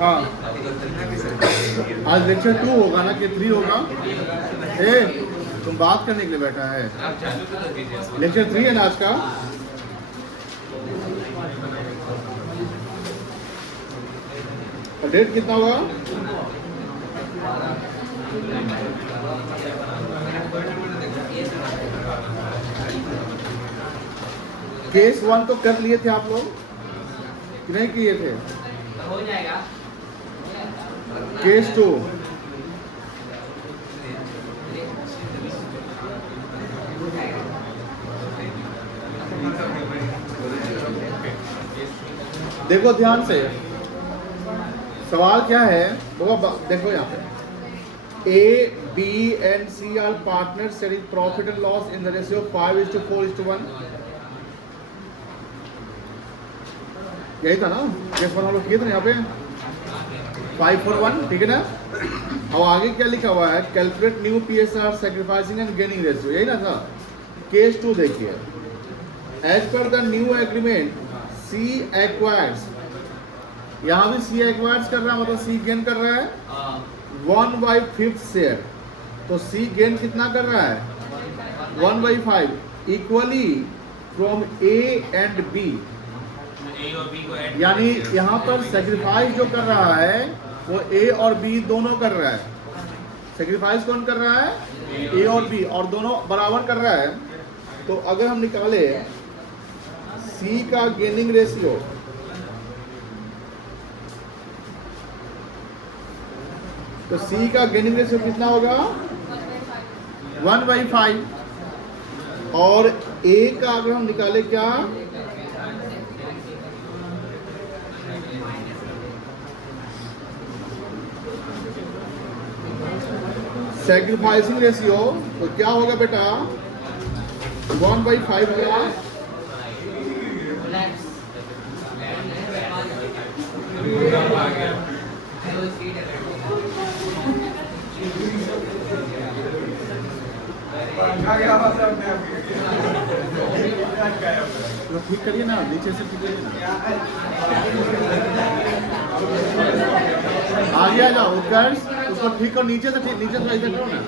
हाँ आज लेक्चर 2 होगा ना कि 3 होगा? ए तुम बात करने के लिए बैठा है। लेक्चर 3 है ना आज का। और डेट कितना होगा? केस 1 तो कर लिए थे आप लोग कि नहीं किए थे? हो जाएगा। केस 2 देखो ध्यान से, सवाल क्या है वो देखो यहाँ पे। A, B and C are partners sharing profit and loss in the ratio 5:4:1। यही था ना केस 1 हम लोग किए थे ना यहाँ पे 5:4:1, ठीक है ना। अब आगे क्या लिखा हुआ है? Calculate new PSR sacrificing and gaining ratio, यही ना था। केस 2 देखिए, as per the new agreement C acquires, यहाँ भी C एक्वायर्स कर रहा है, मतलब C गेन कर रहा है 1/5 शेयर। तो C गेन कितना कर रहा है? 1/5 equally from A and B। यानी यहाँ पर सेक्रीफाइस जो कर रहा है वो A और B दोनों कर रहा है। सेक्रीफाइस कौन कर रहा है? A और B, और दोनों बराबर कर रहा है। तो अगर हम निकाले C का गेनिंग रेशियो, तो C का गेनिंग रेशियो कितना होगा? 1/5। और A का अगर हम निकाले क्या? सैक्रिफाइसिंग रेशियो, तो क्या होगा बेटा? 1/5 होगा। ठीक करिए ना, नीचे से ठीक करिए ना। आगे आ जाओ उत्कर्ष, उसको ठीक करो, नीचे से ठीक, नीचे से ऐसे करो ना।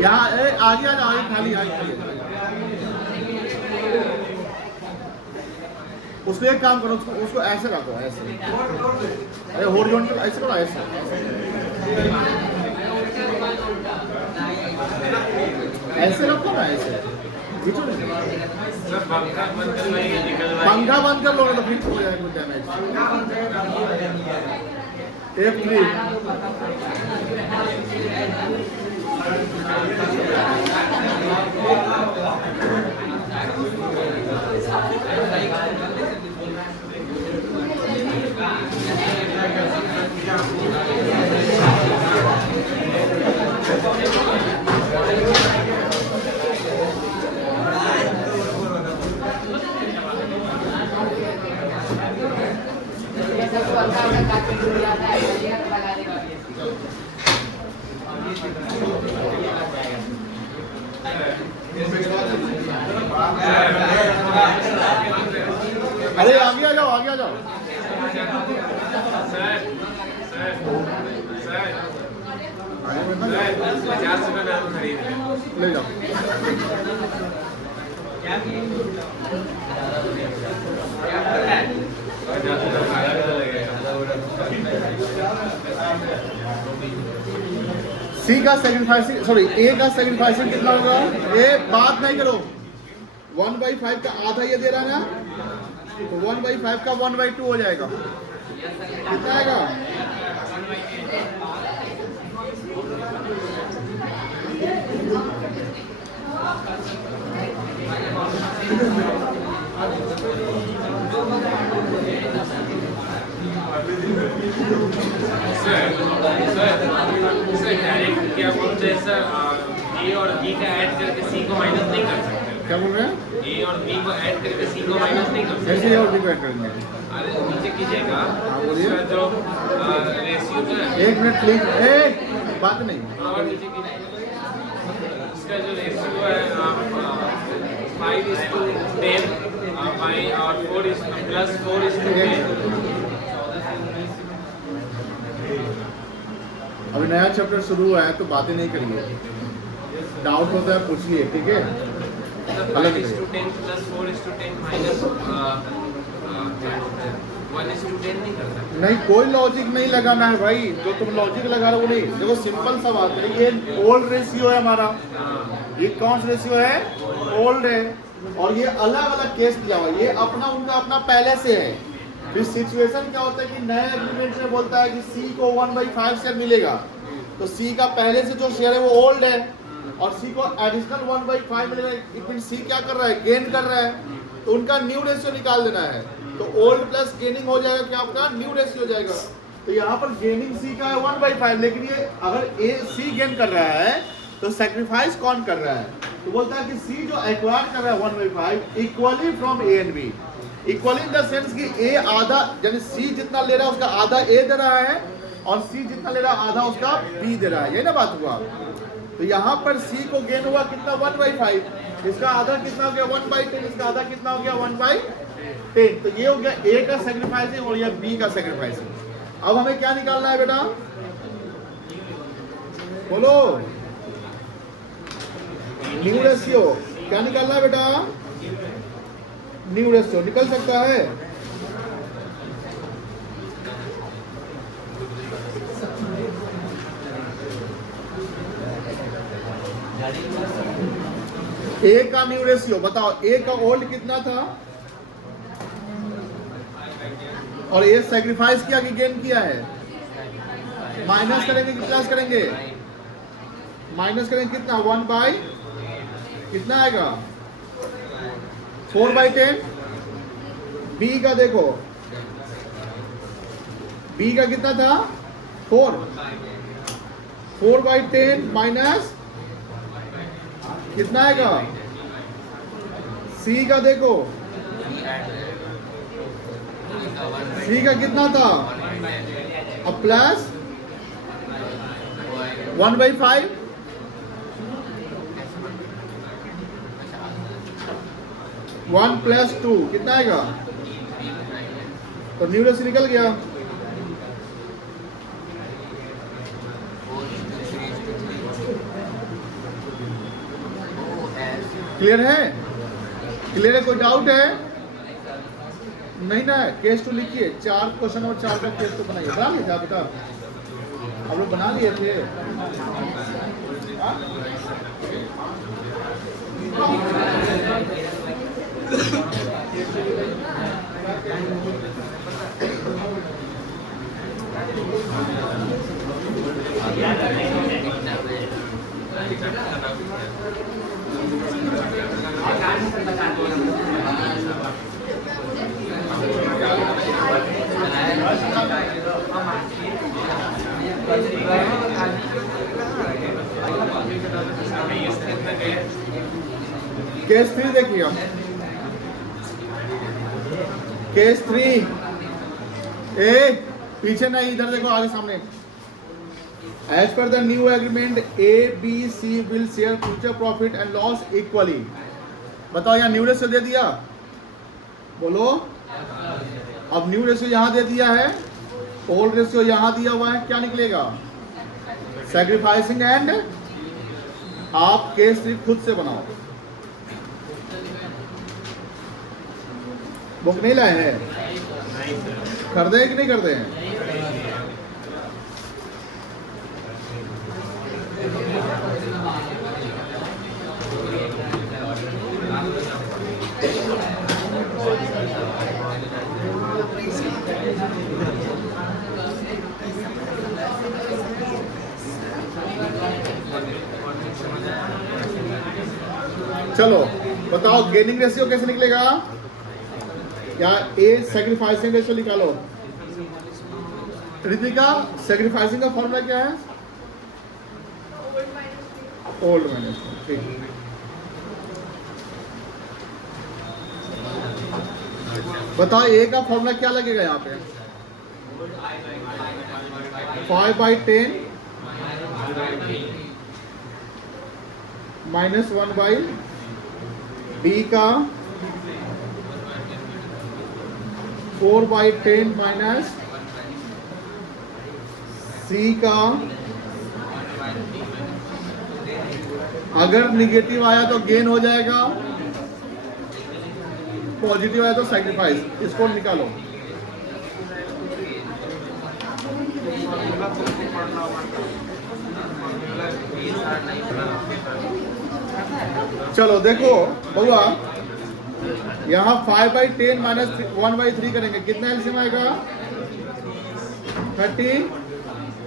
यहाँ आगे आ जाओ, आगे खाली आगे खाली। उसको एक काम करो, उसको ऐसे रखो, ऐसे। अरे हॉरिजॉन्टल ऐसे करो, ऐसे ऐसे रखो ना, ऐसे। पंखा बंद कर लो तो फिर हो जाएगा डैमेज। F3 अरे आगे आ जाओ, आगे आ जाओ। ले जाओ। सी का सैक्रिफाइसिंग, सॉरी ए का सैक्रिफाइसिंग कितना होगा? ए बात नहीं करो, 1/5 का आधा ये दे रहा है ना, तो 1/5 का 1/2 हो जाएगा। कितना आएगा? क्या बोलते हैं सर, ए और बी का ऐड करके सी को माइनस नहीं कर सकते? क्या बोल रहे हैं? ए और बी को ऐड करके सी को माइनस नहीं कर सकते? कैसे और भी ऐड करेंगे? अरे नीचे कीजिएगा, बोलिए। उसका जो रेशियो है, एक मिनट प्लीज, एक बात नहीं। और नीचे कीजिएगा, उसका जो रेशियो है 5:10 और 4 is plus 4 is to 10. अभी नया चैप्टर शुरू हुआ है तो बातें नहीं करिए, डाउट होता है पूछिए, ठीक है। 5 is to 10 plus 4 is to 10 minus 1 is to 10 नहीं करता। नहीं, कोई लॉजिक नहीं लगाना है भाई, जो तुम लॉजिक लगा रहे हो वो नहीं। देखो सिंपल सा बात है, ये ओल्ड रेशियो है हमारा, ये कौन सा रेशियो है, ओल्ड है, और ये अलग अलग केस दिया हुआ है, ये अपना उनका अपना पहले से है। फिर सिचुएशन क्या होता है कि नए एग्रीमेंट में बोलता है कि सी को 1/5 शेयर मिलेगा, तो सी का पहले से जो शेयर है वो ओल्ड है और सी को एडिशनल 1/5 मिलेगा। इट मीन सी क्या कर रहा है, गेन कर रहा है, तो उनका न्यू रेशियो निकाल देना है। तो ओल्ड प्लस गेनिंग हो जाएगा, क्या आपका न्यू रेशियो हो जाएगा। तो यहाँ पर गेनिंग सी का है 1/5, लेकिन ये अगर ए सी गेन कर रहा है तो सेक्रीफाइस कौन कर रहा है, तो बोलता है कि सी जो एक्वायर कर रहा है 1/5 equally from A and B. Equally in the sense कि ए आधा, यानी सी जितना ले रहा है उसका आधा ए दे रहा है और सी जितना ले रहा है आधा उसका बी दे रहा है, ये ना बात हुआ। तो यहाँ पर सी को गेन हुआ कितना 1/5, इसका आधा कितना हो गया 1/10, इसका आधा कितना हो गया 1/10। तो ये हो गया ए का सेक्रीफाइसिंग और ये बी का सेक्रीफाइसिंग। अब हमें क्या निकालना है बेटा, बोलो, न्यू रेशियो। क्या निकालना है बेटा, न्यू रेशियो निकल सकता है। ए का न्यू रेशियो बताओ, ए का ओल्ड कितना था और ए सैक्रिफाइस किया कि गेन किया है, माइनस करेंगे कि प्लस करेंगे, माइनस करेंगे कितना 1 बाई कितना आएगा 4/10। बी का देखो, बी का कितना था 4/10 माइनस कितना आएगा, सी का देखो, सी का कितना था, अब प्लस 1/5, वन प्लस 2 कितना आएगा, तो न्यू रेशियो निकल गया। क्लियर है, क्लियर है, कोई डाउट है नहीं ना। केस तो लिखिए, 4 क्वेश्चन और 4 का केस तो बनाइए। बना लिए थे बेटा, आप लोग बना लिए थे। केस 3 देखिए, केस 3 ए पीछे नहीं, इधर देखो, आगे सामने। As per the new agreement A B C will share future profit and loss equally. बताओ, यहाँ न्यू रेशियो दे दिया, बोलो। अब न्यू रेशियो यहाँ दे दिया है, ओल्ड रेशियो यहाँ दिया हुआ है, क्या निकलेगा, सैक्रिफाइसिंग एंड। आप केस 3 खुद से बनाओ, बुक नहीं लाए हैं, खरीदे हैं कि नहीं खरीदे हैं। चलो बताओ, गेनिंग रेशियो कैसे निकलेगा, या ए सैक्रिफाइसिंग रेशियो निकालो। रितिका, सैक्रिफाइसिंग का फॉर्मूला क्या है, ओल्ड माइनस, ठीक। बताओ ए का फॉर्मूला क्या लगेगा यहाँ पे, 5/10 माइनस 1 बाई बी का 4/10 माइनस सी का, अगर निगेटिव आया तो गेन हो जाएगा, पॉजिटिव आया तो सैक्रिफाइस। इसको निकालो। चलो देखो बउआ, यहाँ 5/10 माइनस 1/3 करेंगे, कितना एलसीएम आएगा? 30।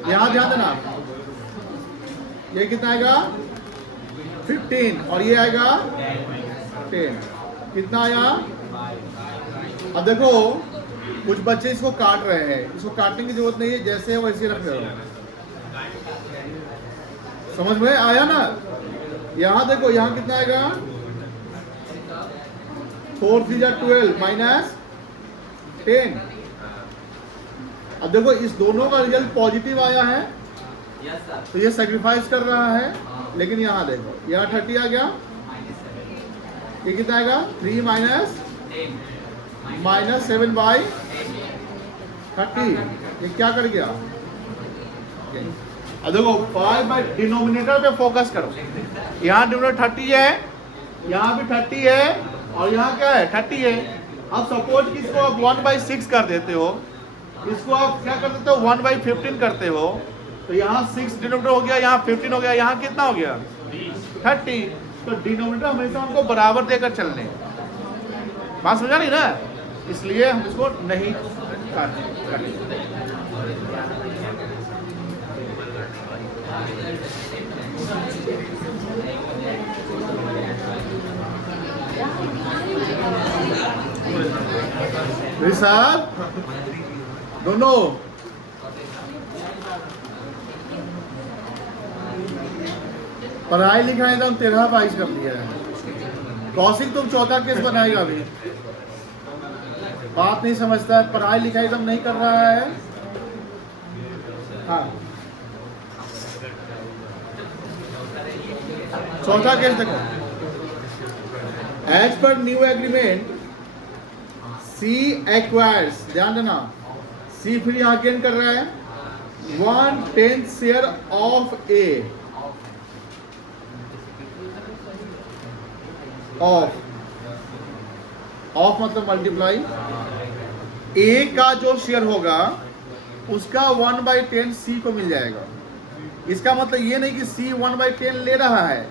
यहाँ ध्यान देना, ये कितना आएगा? 15 और ये आएगा 10। कितना आया? अब देखो कुछ बच्चे इसको काट रहे हैं, इसको काटने की जरूरत नहीं है, जैसे है वैसे रख रहे हो। समझ में आया ना? यहाँ देखो, यहाँ कितना आएगा? 4 3 जा 12 माइनस 10। अब देखो इस दोनों का रिजल्ट पॉजिटिव आया है, तो ये सैक्रिफाइस कर रहा है। लेकिन यहाँ देखो, यहाँ 30 आ गया, ये कितना आएगा? 3 माइनस 7/30। ये क्या कर गया? अब देखो 5 डिनोमिनेटर पे फोकस करो। यहाँ डिनोमिनेटर 30 है, यहाँ भी 30 है, और यहाँ क्या है? 30 है। अब सपोज कि इसको आप 1/6 कर देते हो, इसको आप क्या कर देते हो? 1/15 करते हो, तो यहाँ 6 डिनोमिनेटर हो गया, यहाँ 15 हो गया, यहाँ कितना हो गया? 30। तो डिनोमिनेटर हमेशा हमको बराबर देकर चलने। बात समझा नहीं ना? इसलिए हम इसको नहीं करते। साहब दोनों पढ़ाई लिखाई एकदम 13/22 कर लिया है। कौशिक तुम चौथा केस बनाएगा अभी, बात नहीं समझता है, पढ़ाई लिखाई एकदम नहीं कर रहा है। हाँ चौथा केस देखो, एज पर न्यू एग्रीमेंट सी एक्वायर्स, ध्यान देना, सी फिर यहां गेन कर रहा है 1/10 शेयर ऑफ ए, ऑफ मतलब मल्टीप्लाई। ए का जो शेयर होगा उसका 1/10 सी को मिल जाएगा। इसका मतलब ये नहीं कि सी 1/10 ले रहा है,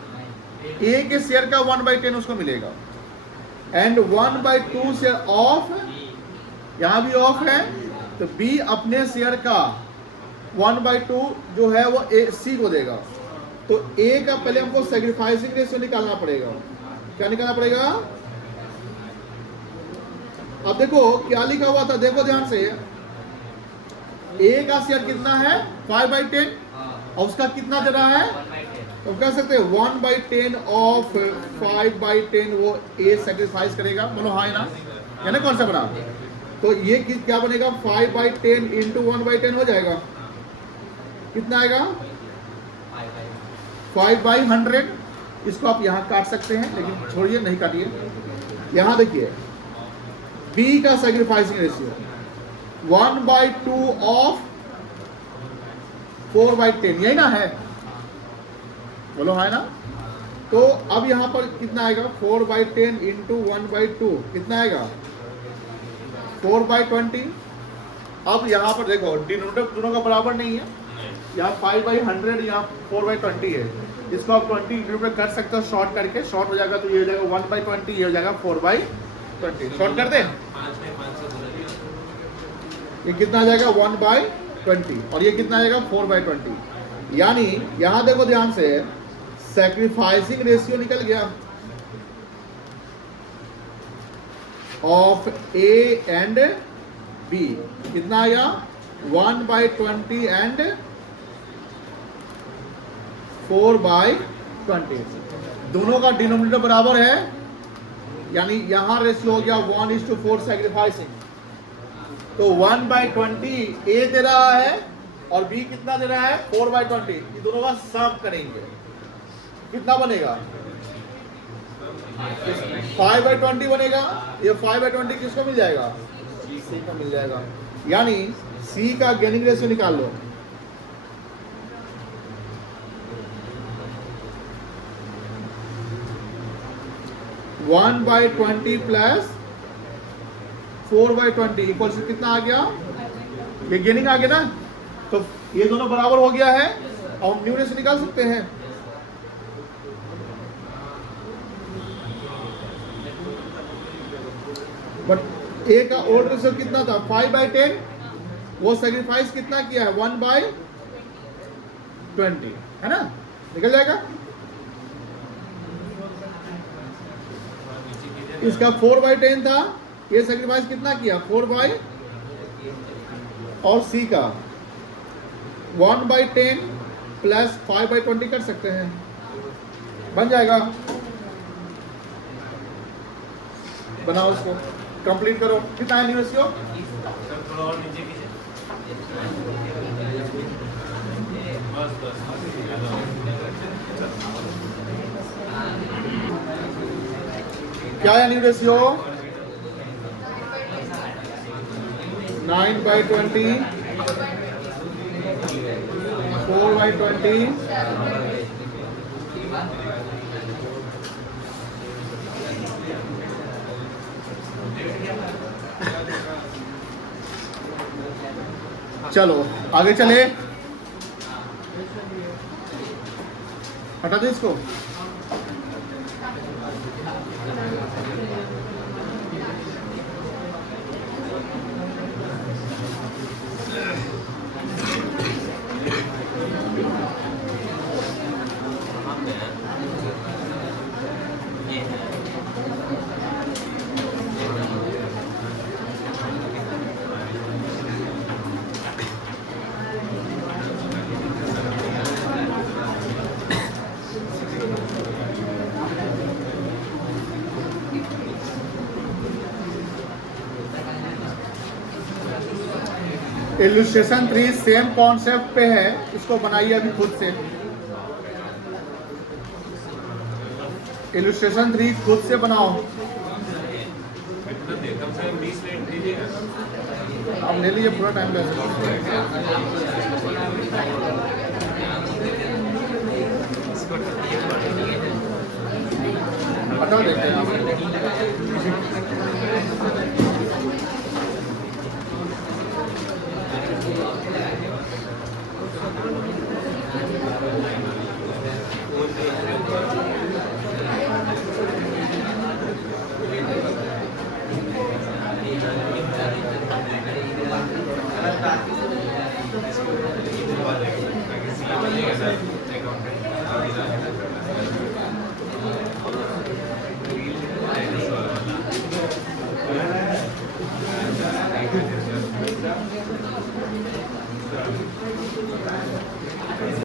ए के शेयर का 1/10 उसको मिलेगा। एंड 1/2 शेयर ऑफ, यहां भी ऑफ है, तो बी अपने शेयर का 1/2 जो है वो ए सी को देगा। तो ए का पहले हमको सैक्रिफाइसिंग रेशियो निकालना पड़ेगा। क्या निकालना पड़ेगा? अब देखो क्या लिखा हुआ था, देखो ध्यान से, ए का शेयर कितना है? 5/10, और उसका कितना दे रहा है? तो कह सकते हैं 1/10 ऑफ 5/10 वो ए सैक्रिफाइस करेगा। बोलो हाँ ना, या ना? कौन सा बना? तो ये क्या बनेगा? 5/10 इंटू 1/10 हो जाएगा। कितना आएगा? 5/100। इसको आप यहाँ काट सकते हैं, लेकिन छोड़िए, नहीं काटिए। यहाँ देखिए बी का सैक्रिफाइसिंग रेशियो 1/2 ऑफ 4/10, यही ना है? बोलो है ना? तो अब यहाँ पर कितना आएगा? 4/10 इंटू 1/2 कितना आएगा? 4/20। अब यहाँ पर देखो डिनोमिनेटर दोनों का बराबर नहीं है, यहाँ 5/100, यहाँ 4/20 है। इसको आप 20 डिनोमिनेटर कर सकते हो, शॉर्ट करके, शॉर्ट हो जाएगा तो ये हो जाएगा 1/20, ये हो जाएगा 4/20। शॉर्ट कर दे, ये कितना आ जाएगा? 1/20, और ये कितना आएगा? 4/20। यानी यहाँ देखो ध्यान से, सैक्रिफाइसिंग रेशियो निकल गया ऑफ ए एंड बी। कितना आया? 1/20 एंड 4/20। दोनों का डिनोमिनेटर बराबर है, यानी यहां रेशियो हो गया 1:4 सैक्रिफाइसिंग। तो 1/20 ए दे रहा है और बी कितना दे रहा है? 4/20। ये दोनों का सम करेंगे, कितना बनेगा? 5/20 बनेगा। ये 5/20 किसको मिल जाएगा? सी का मिल जाएगा। यानी सी का गेनिंग रेशियो निकाल लो। One by 20 plus 4/20 equal to कितना आ गया? ये गेनिंग आ गया ना, तो ये दोनों बराबर हो गया है और हम न्यू रेशियो निकाल सकते हैं। बट ए का ओल्ड रेशियो कितना था? 5/10। वो सेक्रीफाइस कितना किया है? 1/20 है ना, निकल जाएगा। इसका 4/10 था, ये सेक्रीफाइस कितना किया? 4 और सी का 1/10 प्लस 5/20 कर सकते हैं, बन जाएगा। बनाओ इसको, कंप्लीट करो। कितना है न्यू रेशियो? सर थोड़ा और नीचे कीजिए। बस बस क्या है न्यू रेशियो? 9/20 4/20 चलो आगे चले, हटा दे इसको। इल्यूस्ट्रेशन 3 सेम कॉन्सेप्ट पे है, इसको बनाइए अभी खुद से। इल्यूस्ट्रेशन 3 खुद से बनाओ। कम से कम 20 मिनट दीजिएगा। अब ले लीजिए, पूरा टाइम ले हटाओ, देखते हैं।